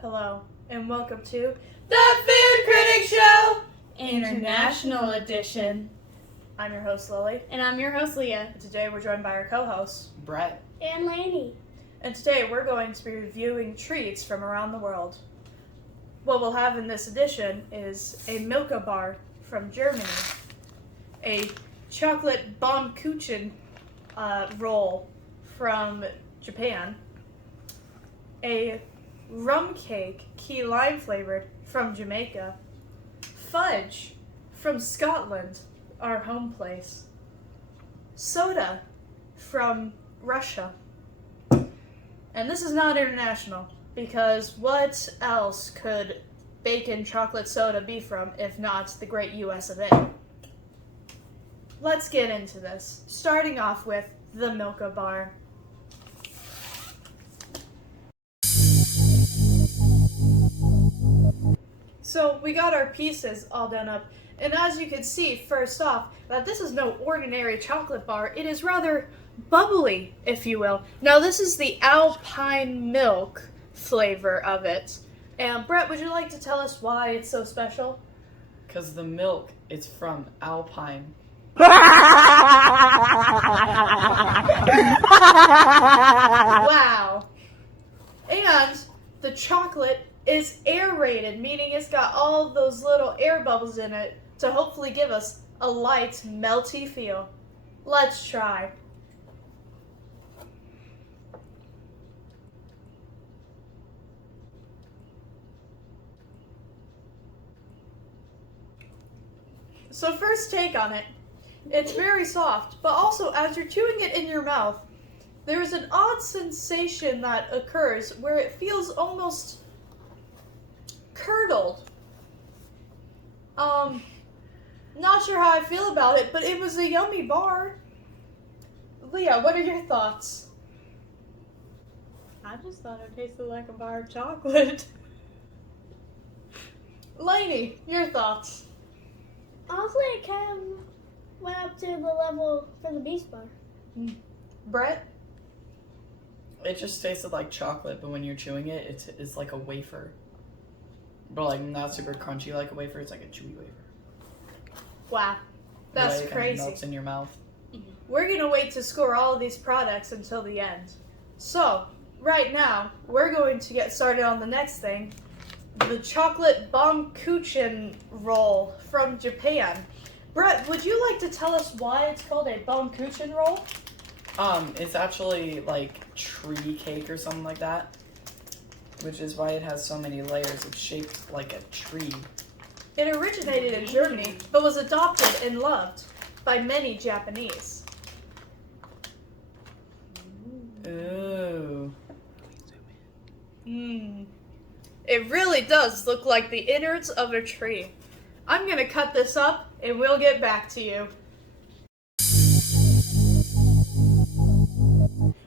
Hello, and welcome to the Food Critic Show! International Edition. I'm your host, Lily. And I'm your host, Leah. Today we're joined by our co-hosts, Brett and Lainey. And today we're going to be reviewing treats from around the world. What we'll have in this edition is a Milka bar from Germany, a chocolate Baumkuchen roll from Japan, a rum cake, key lime flavored, from Jamaica, fudge from Scotland, our home place, soda from Russia. And this is not international, because what else could bacon chocolate soda be from if not the great US of A? Let's get into this, starting off with the Milka bar. So we got our pieces all done up, and as you can see, first off, that this is no ordinary chocolate bar. It is rather bubbly, if you will. Now this is the Alpine milk flavor of it. And Brett, would you like to tell us why it's so special? Because the milk is from Alpine. Wow. And the chocolate is aerated, meaning it's got all those little air bubbles in it to hopefully give us a light, melty feel. Let's try. So first take on it. It's very soft, but also as you're chewing it in your mouth, there's an odd sensation that occurs where it feels almost curdled. Not sure how I feel about it, but it was a yummy bar. Leah, what are your thoughts? I just thought it tasted like a bar of chocolate. Lainey, your thoughts? Honestly, it kind of went up to the level for the Beast Bar. Brett? It just tasted like chocolate, but when you're chewing it, it's like a wafer. But like not super crunchy like a wafer, it's like a chewy wafer. Wow, that's It kinda crazy. melts in your mouth. We're gonna wait to score all of these products until the end. So, right now, we're going to get started on the next thing. The chocolate Baumkuchen roll from Japan. Brett, would you like to tell us why it's called a Baumkuchen roll? It's actually like tree cake or something like that, which is why it has so many layers. It's shaped like a tree. It originated in Germany, but was adopted and loved by many Japanese. Ooh. It really does look like the innards of a tree. I'm gonna cut this up and we'll get back to you.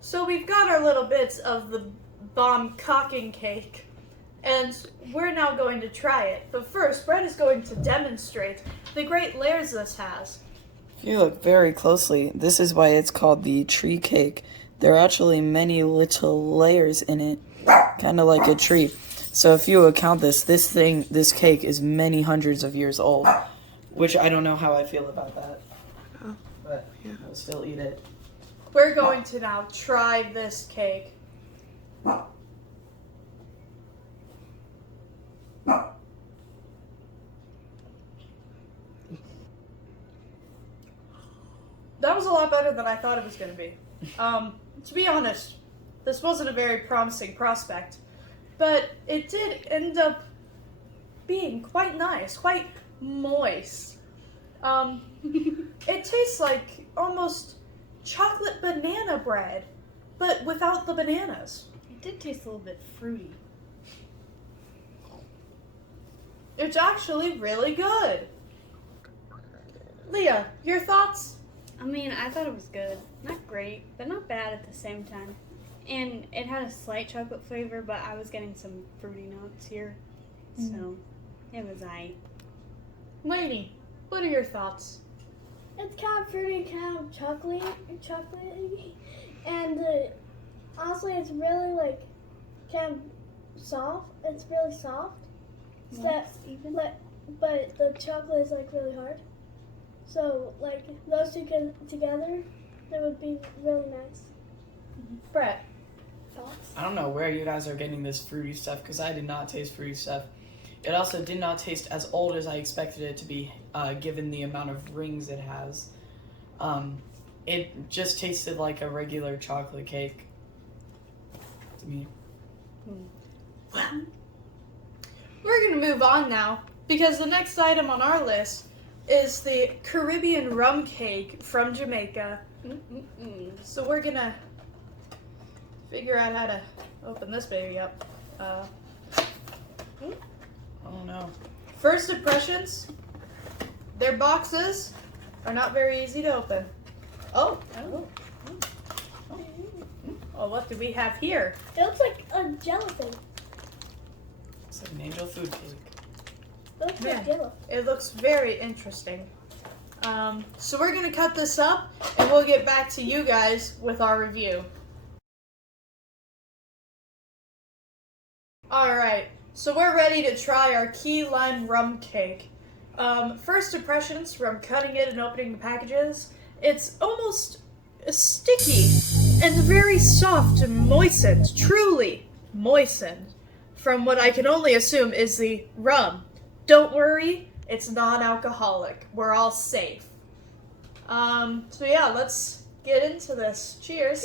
So we've got our little bits of the Baumkuchen cake, and we're now going to try it. But first, Brett is going to demonstrate the great layers this has. If you look very closely, this is why it's called the tree cake. There are actually many little layers in it, kind of like a tree. So if you account this cake is many hundreds of years old, which I don't know how I feel about that, but I'll still eat it. We're going to now try this cake. That was a lot better than I thought it was going to be. To be honest, this wasn't a very promising prospect, but it did end up being quite nice, quite moist. It tastes like almost chocolate banana bread, but without the bananas. It did taste a little bit fruity. It's actually really good. Leah, your thoughts? I mean, I thought it was good. Not great, but not bad at the same time. And it had a slight chocolate flavor, but I was getting some fruity notes here. So, it was aight. Lainey, what are your thoughts? It's kind of fruity, kind of chocolatey, and honestly, it's really like kind of soft. It's really soft. So that, even. but the chocolate is like really hard. So like those two together, it would be really nice. Brett. Thoughts? I don't know where you guys are getting this fruity stuff because I did not taste fruity stuff. It also did not taste as old as I expected it to be, given the amount of rings it has. It just tasted like a regular chocolate cake to me. We're going to move on now because the next item on our list is the Caribbean rum cake from Jamaica. So we're going to figure out how to open this baby up. Oh no. First impressions, their boxes are not very easy to open. Oh, what do we have here? It looks like a jello thing. It's like an angel food cake. It looks Man. like jello. It looks very interesting. So we're going to cut this up and we'll get back to you guys with our review. Alright, so we're ready to try our key lime rum cake. First impressions from cutting it and opening the packages, it's almost sticky and very soft and moistened, truly moistened, from what I can only assume is the rum. Don't worry, it's non-alcoholic. We're all safe. So yeah, let's get into this. Cheers.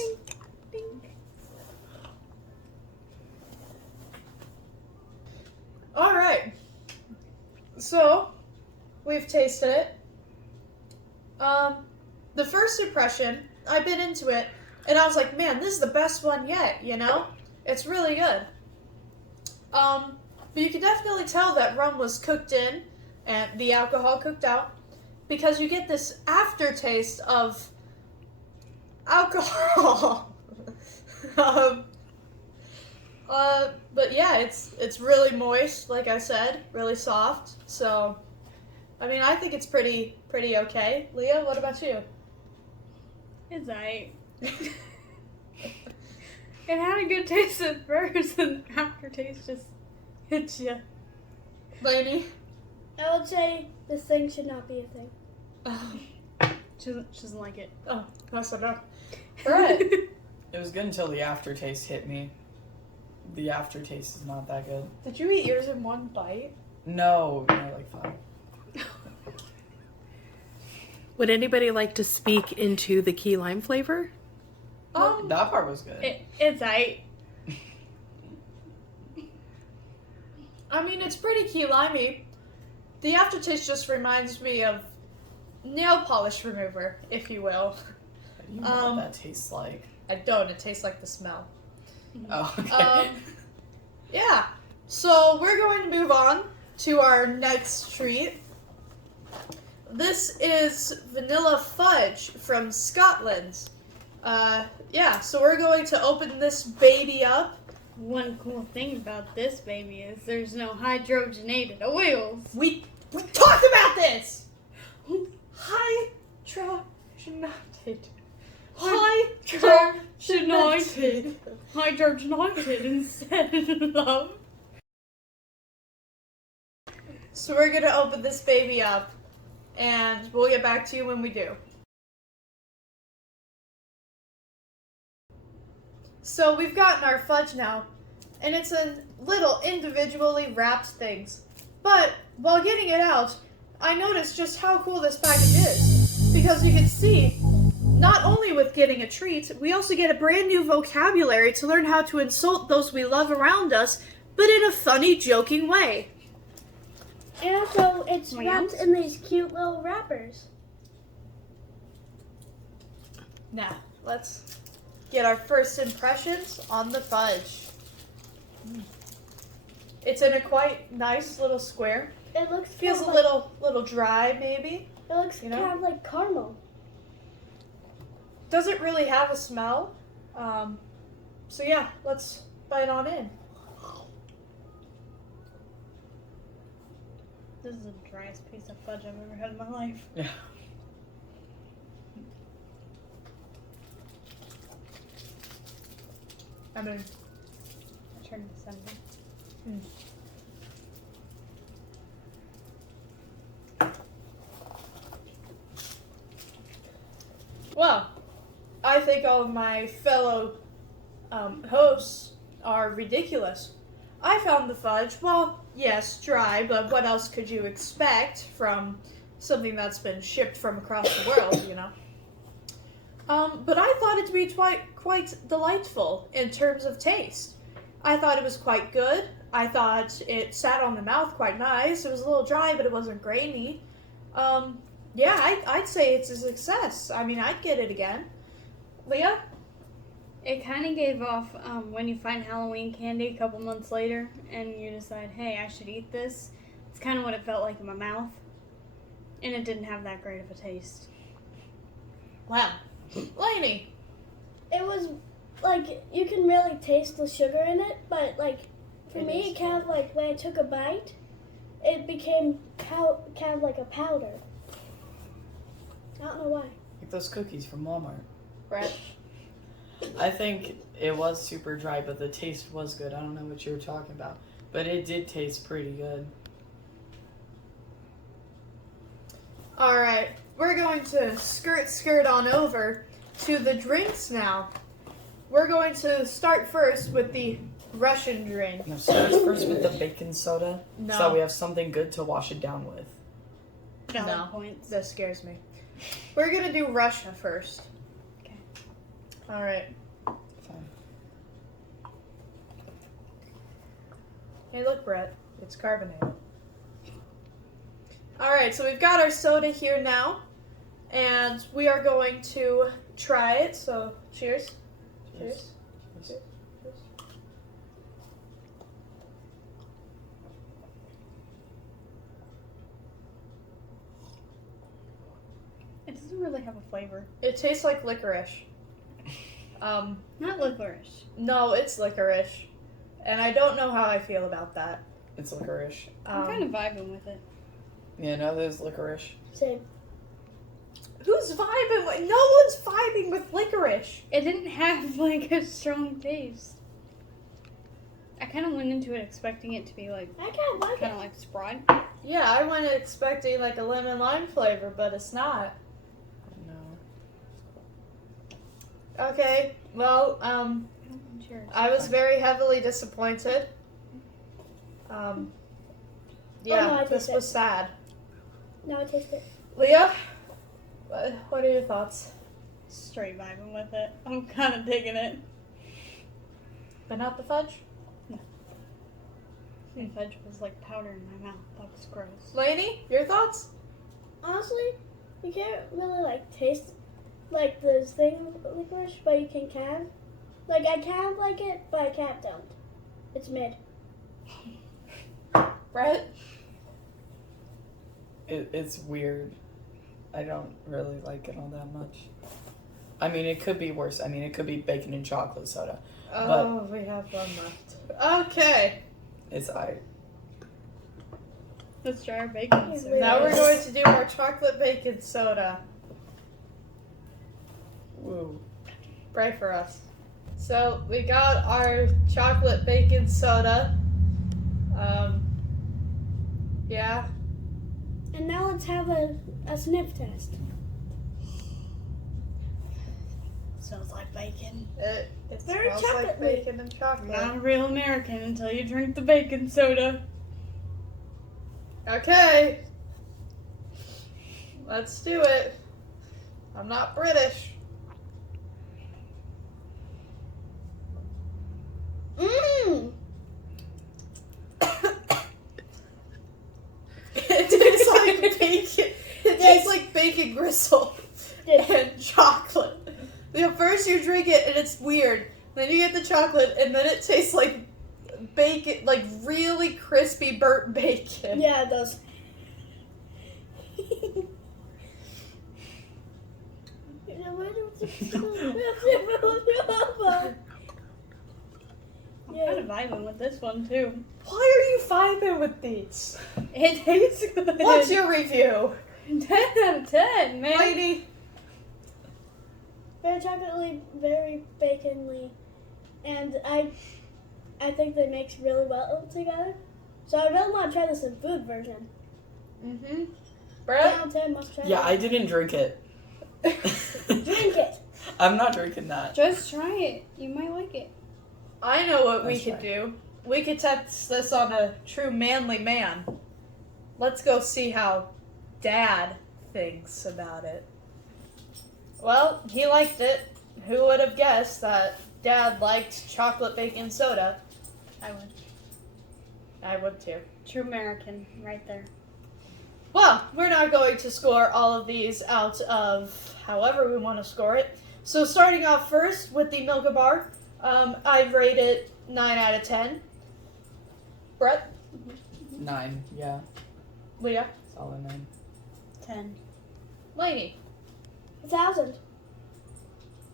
Alright. So, we've tasted it. The first impression, I bit into it, and I was like, man, this is the best one yet, you know? It's really good. But you can definitely tell that rum was cooked in, and the alcohol cooked out, because you get this aftertaste of alcohol. But yeah, it's really moist, like I said, really soft. So, I mean, I think it's pretty okay. Leah, what about you? It's alright. It had a good taste at first, and aftertaste just hits you. Lainey? I would say this thing should not be a thing. She doesn't like it. Oh, that's enough. Brett? It was good until the aftertaste hit me. The aftertaste is not that good. Did you eat yours in one bite? No, like 5. Would anybody like to speak into the key lime flavor? That part was good. It's alright. I mean, it's pretty key limey. The aftertaste just reminds me of nail polish remover, if you will. I don't know what that tastes like. I don't. It tastes like the smell. Oh, okay. Yeah. So we're going to move on to our next treat. This is vanilla fudge from Scotland. Yeah, so we're going to open this baby up. One cool thing about this baby is there's no hydrogenated oils. We talked about this! Hydrogenated. Hydrogenated. Hydrogenated instead of love. So we're going to open this baby up, and we'll get back to you when we do. So we've gotten our fudge now, and it's a little individually wrapped things. But while getting it out, I noticed just how cool this package is. Because you can see, not only with getting a treat, we also get a brand new vocabulary to learn how to insult those we love around us, but in a funny, joking way. And also, it's wrapped in these cute little wrappers. Now, let's get our first impressions on the fudge. It's in a quite nice little square. It looks Feels a kind of little dry, maybe. It looks you know? kind of like caramel. Doesn't really have a smell. So yeah, let's bite on in. This is the driest piece of fudge I've ever had in my life. Yeah. I mean, I turned this on. Well, I think all of my fellow hosts are ridiculous. I found the fudge, well, yes, dry, but what else could you expect from something that's been shipped from across the world, you know? But I thought it to be quite delightful in terms of taste. I thought it was quite good. I thought it sat on the mouth quite nice. It was a little dry, but it wasn't grainy. Yeah, I'd say it's a success. I mean, I'd get it again. Leah? It kind of gave off when you find Halloween candy a couple months later and you decide, hey, I should eat this. It's kind of what it felt like in my mouth. And it didn't have that great of a taste. Wow. Lainey? It was like you can really taste the sugar in it, but like for me, it kind of like when I took a bite, it became kind of like a powder. I don't know why. Like those cookies from Walmart. Brett? I think it was super dry, but the taste was good. I don't know what you were talking about, but it did taste pretty good. Alright, we're going to skirt on over to the drinks now. We're going to start first with the Russian drink. No, start first with the baking soda, No. so we have something good to wash it down with. Valid No. points. That scares me. We're going to do Russia first. Okay. Alright. Fine. Hey, look, Brett. It's carbonated. Alright, so we've got our soda here now. And we are going to try it. So, cheers. Cheers. Cheers. It doesn't really have a flavor. It tastes like licorice. Not licorice. No, it's licorice. And I don't know how I feel about that. It's licorice. I'm kind of vibing with it. Yeah, no, there's licorice. Same. Who's vibing with? No one's vibing with licorice. It didn't have like a strong taste. I kind of went into it expecting it to be like I kind of like kind it. of like Sprite. Yeah, I went expecting like a lemon lime flavor, but it's not. No. Okay, well, Cheers. I was very heavily disappointed. Yeah, no, I this taste was it. sad. Now I taste it. Leah, what are your thoughts? Straight vibing with it. I'm kind of digging it. But not the fudge? The fudge was like powder in my mouth. That was gross. Lainey, your thoughts? Honestly, you can't really like taste like this thing of licorice, but you can kind of. Like I kind of like it, but I kind of don't. It's mid. Brett? It's weird. I don't really like it all that much. I mean, it could be worse. I mean, it could be bacon and chocolate soda. Oh, we have one left. Okay, It's alright. Let's try our bacon. Wait. soda. now we're going to do our chocolate bacon soda. Woo. Pray for us. So we got our chocolate bacon soda. Yeah. And now let's have a sniff test. Smells like bacon. It Very smells like chocolatey. bacon and chocolate. Not a real American until you drink the bacon soda. Okay. Let's do it. I'm not British. Mmm. It tastes like bacon. It tastes like bacon gristle and chocolate. First you drink it and it's weird. Then you get the chocolate and then it tastes like bacon, like really crispy burnt bacon. Yeah, it does. I'm Yeah. kind of vibing with this one too. Why are you vibing with these? It tastes good. What's your review? 10 out of 10, man. Lady? Very chocolatey, very baconly, and I think they mix really well together. So I really want to try this in food version. Mm-hmm. 10 Brett? out of 10, must try Yeah, it. I didn't drink it. Drink it. I'm not drinking that. Just try it. You might like it. I know what we That's could right. do. We could test this on a true manly man. Let's go see how Dad thinks about it. Well, he liked it. Who would have guessed that Dad liked chocolate bacon soda? I would. I would too. True American, right there. Well, we're not going to score all of these out of however we want to score it. So starting off first with the Milka Bar, I'd rate it 9 out of 10. Brett? 9, yeah. Leah? Solid 9. 10. Lainey? 1,000.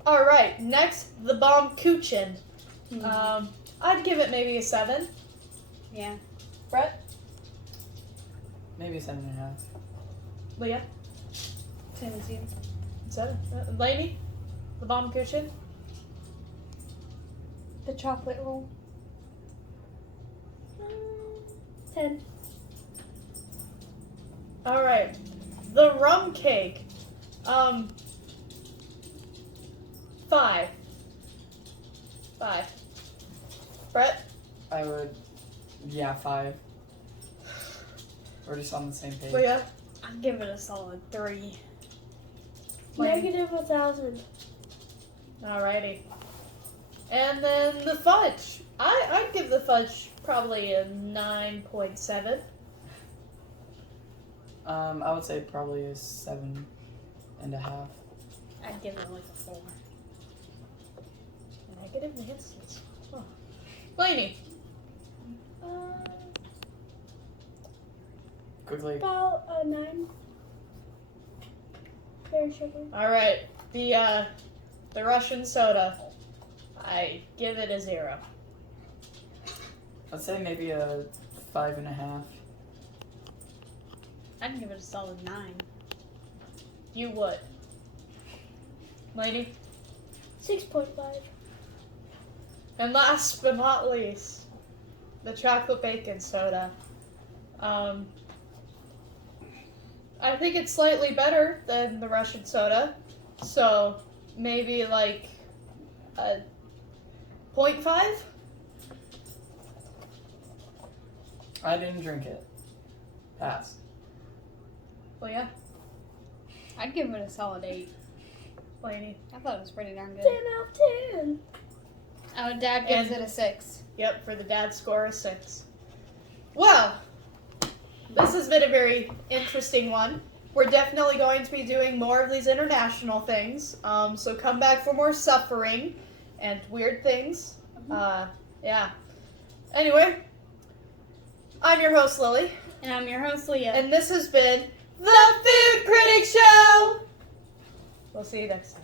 Alright, next, the Bomb Kuchen. I'd give it maybe a 7. Yeah. Brett? Maybe 7.5. Leah? Same as you. 7. Lainey? The Bomb Kuchen? The chocolate roll. 10. Alright, the Rum Cake. 5. 5. Brett? I would, yeah, 5. We're just on the same page. Leah? I'd give it a solid 3. Negative 1,000. Alrighty. And then the fudge. I'd give the fudge probably a 9.7. I would say probably a 7.5. I'd give it like a 4. Negative Nancy's. Huh. Lainey. Quickly. About a 9. Very sugary. Alright. The Russian soda. I give it a 0. I'd say maybe a 5.5. I'd give it a solid 9. You would. Lainey. 6.5. And last but not least, the chocolate bacon soda. I think it's slightly better than the Russian soda, so maybe like a 0.5? I didn't drink it. Pass. Well, yeah, I'd give it a solid 8. Lainey. I thought it was pretty darn 10 good. out of 10. Oh, Dad gives And- it a 6. Yep, for the dad score is 6. Well, this has been a very interesting one. We're definitely going to be doing more of these international things. So come back for more suffering and weird things. Yeah. Anyway, I'm your host, Lily. And I'm your host, Leah. And this has been the Food Critic Show! We'll see you next time.